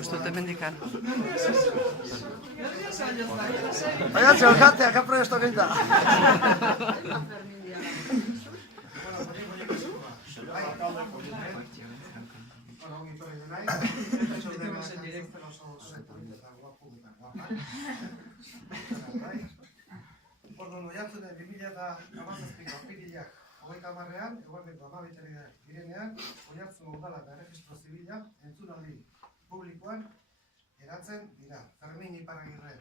Esto mendican. Vaya, se ojate, acá prueba esto que está. Orduan, oihartzune 2017ko apirilak 30ean, eguerdeko 12 direnean, Oihartzun udala eta erregistro zibila entzunaldi publikoan eratzen dira. Fermin Iparragirre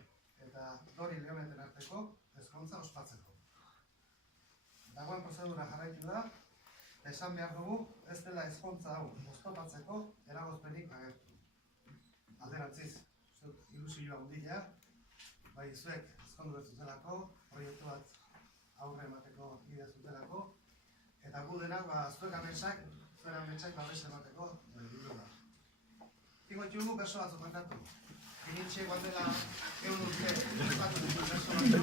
eta Dori Leoneten arteko ezkontza ospatzeko. Dagoen prozedura jarraitu da, esan behar dugu ez dela ezkontza hau oztopatzeko eragozpenik agertu. Alderantziz, ilusioa handia, bai zuek ezkondu ez zutelako, proiektu bat aurre emateko bidez zutelako, eta gu denak, zuek ametsak, zuen ametsak babes emateko diru da. Tingo ditugu berso batzuk kontatu. Egintxe guandela egun urte, eskatu ditu berso batzuk.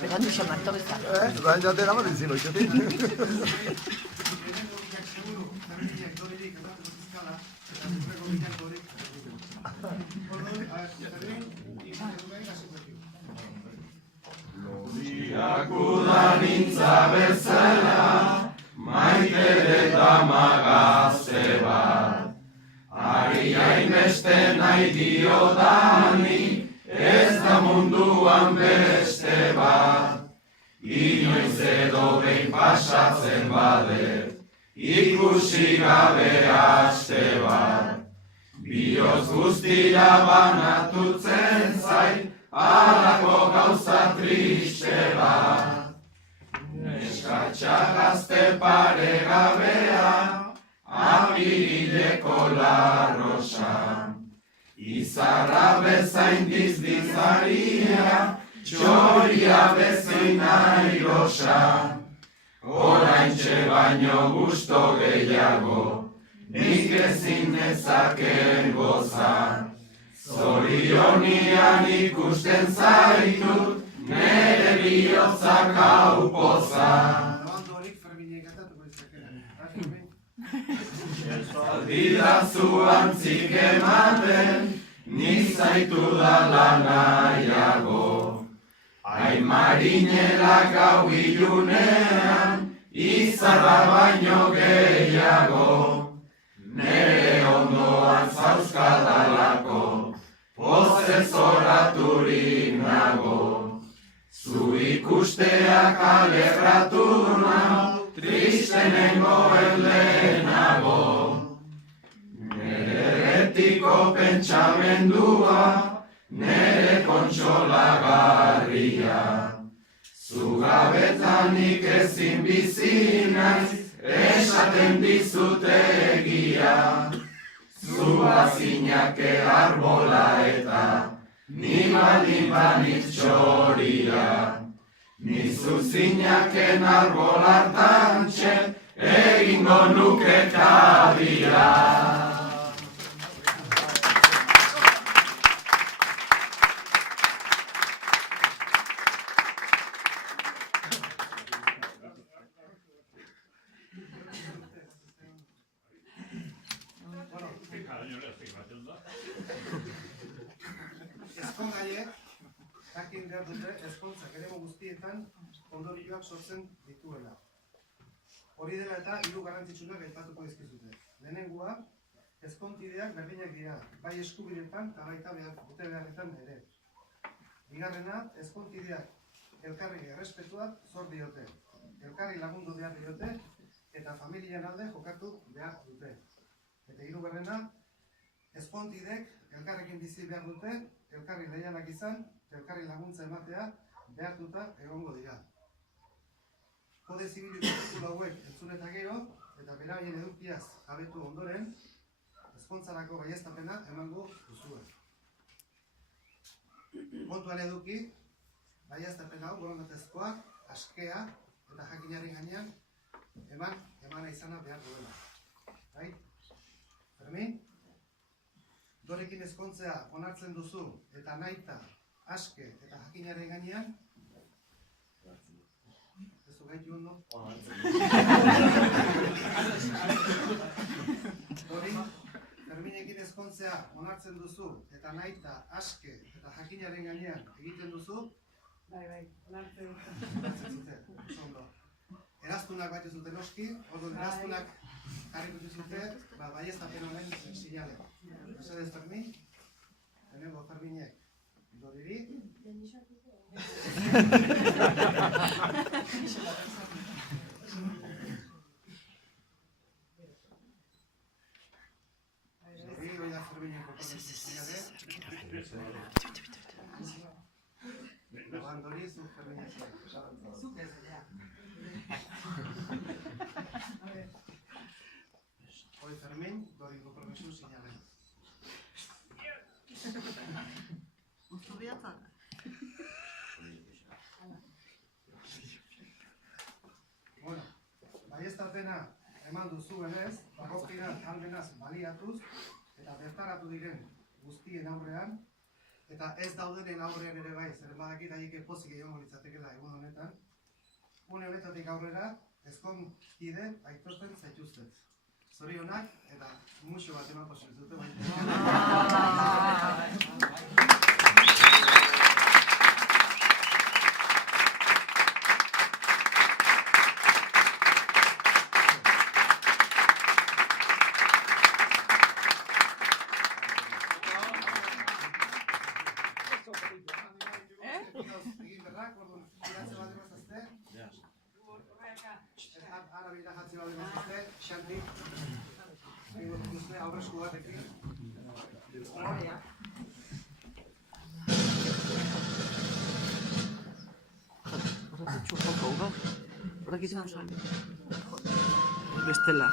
Pegatu xamarto bezala. Baina jatera bat izin oitzetik. Lodiak udanintza bezala, maite eta magazte bat. Ari hainbeste nahi diodani, ez da munduan beste bat. Inoiz edo behin pasatzen badet, ikusi gabe aste bat. Bihotz guztira banatutzen zait, halako gauza triste bat. Neskatxa gazte paregabea, apirileko larrosa. Izarra bezain dizdizaria, txoria bezain airosa. Oraintxe baino gusto gehiago, nik ezin nezakeen goza. Zorionian ikusten zaitut, nere bihotzak hau poza. Aldidazu antzik ematen, nik zaitu dala nahiago. Ai marinelak hau ilunean, izarra baino gehiago. Nere ondoan zauzkadalako, pozez oraturik nago. Zu ikusteak alegratu nau, triste nengoen lehenago. Nere retiko pentsamendua, nere kontsolagarria. Zu gabetanik ezin bizi naiz, esaten dizute egia. Zu azinake arbola eta ni baldin banitz txoria. Ni zuzinaken arbol hartantxe egingo nuke kabila. Ezkongaiek, jakin behar dute ezkontzak eremu guztietan ondorioak sortzen dituela. Hori dela eta hiru garrantzitsunak aipatuko dizkizute. Lehenengoa, ezkontideak berdinak dira, bai eskubideetan eta baita bete beharretan ere. Bigarrena, ezkontideak elkarri errespetuak zor diote, elkarri lagundu behar diote eta familien alde jokatu behar dute. Eta hirugarrena, ezkontidek elkarrekin bizi behar dute, elkarri leialak izan, elkarri laguntza ematea behartuta egongo dira. Kode zibil protokolo hauek entzun eta gero, eta beraien edukiaz jabetu ondoren, ezkontzarako baieztapena emango duzue. Kontuan eduki, baieztapena hau borondatezkoa, askea eta jakinaren gainean emana izana behar duela. Bai? Familiarekin ezkontzea onartzen duzu eta nahita, aske eta jakinaren gainean? Ez du gaitu ondo? Dori, Ferminekin ezkontzea onartzen duzu eta nahita, aske eta jakinaren gainean egiten duzu? Bai, onartzen. Onartzen zute, oso ondo. Eraztunak baitu zuten oski, orduan eraztunak jarriko zute, baieztapen honen sinale. Mesedez Fermin, lehenengo Ferminek Doriri. Doriri, hori da Fermineko sinale. Laban Dori, zu Ferminek. Zuk ez, ja. Hoy Fermin, Dori compromiso sinale. Ustu bihatzak. Bueno, baieztapena eman duzuenez, dagokidan almenaz baliatuz, eta bertaratu diren guztien aurrean, eta ez daudenen aurrean ere bai, zer badakit haiek pozik egongo litzatekeela egun honetan, une honetatik aurrera, ezkonkide aitortzen zaituztet. Zorionak, eta muxo bat eman posibilizute baita. Egin berrak, orduan, iratze bat emazazte. Ara bira jatze bat emazazte, xanti. Egin duzte, aurrezko batekin. Horrek txurroko ugar. Horrek izan zuen. Bestela.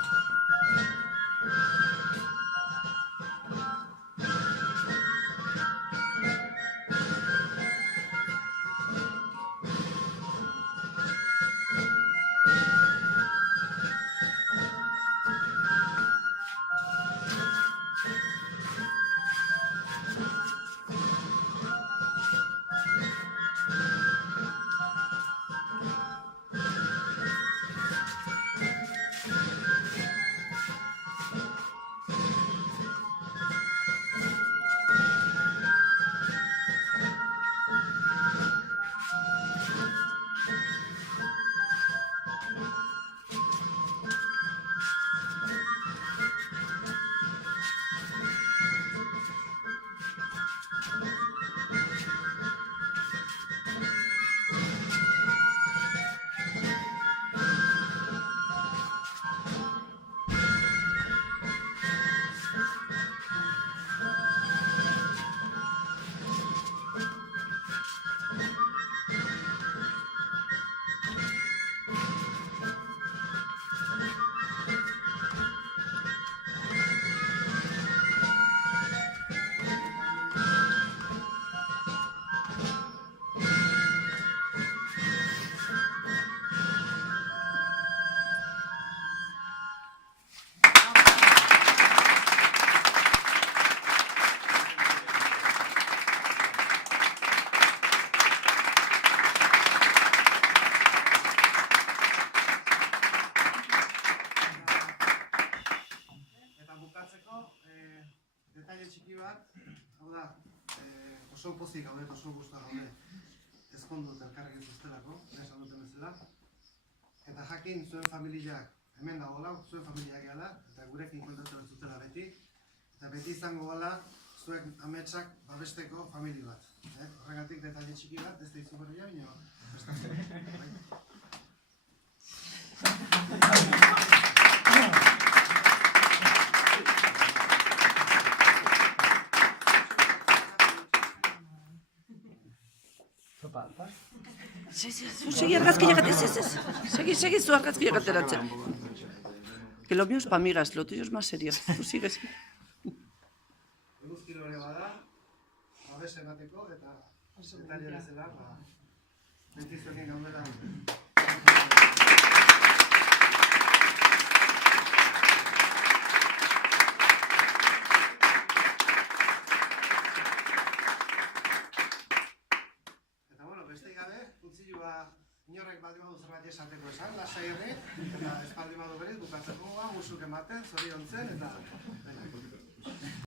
Detaile txiki bat, hau da, oso pozik gaude, oso guztua gaude, ezkondut elkarrekin zuztelako, esan duten bezala. Eta jakin zuen familiak hemen dagoela, zuen familiak gala, eta gurekin kontatu bertzutela beti. Eta beti izango gala, zuek ametsak babesteko famili bat. Horregatik detaile txiki bat, ez da izugarria, baina prestatzen. Segi argazkiak ateratzen. Segi zu argazkiak ateratzen. Que lo mío es pa' amigas, lo tuyo es más serio. Tú sigues. Eguzkiro ere bada, babes emateko eta detaile bezala, beti zuekin gaudela. Utzilua inorrek baldin badu zerbait esateko esan, lasai ere, eta ez baldin badu berez, bukatzeko musuk ematen, zoriontzen, eta...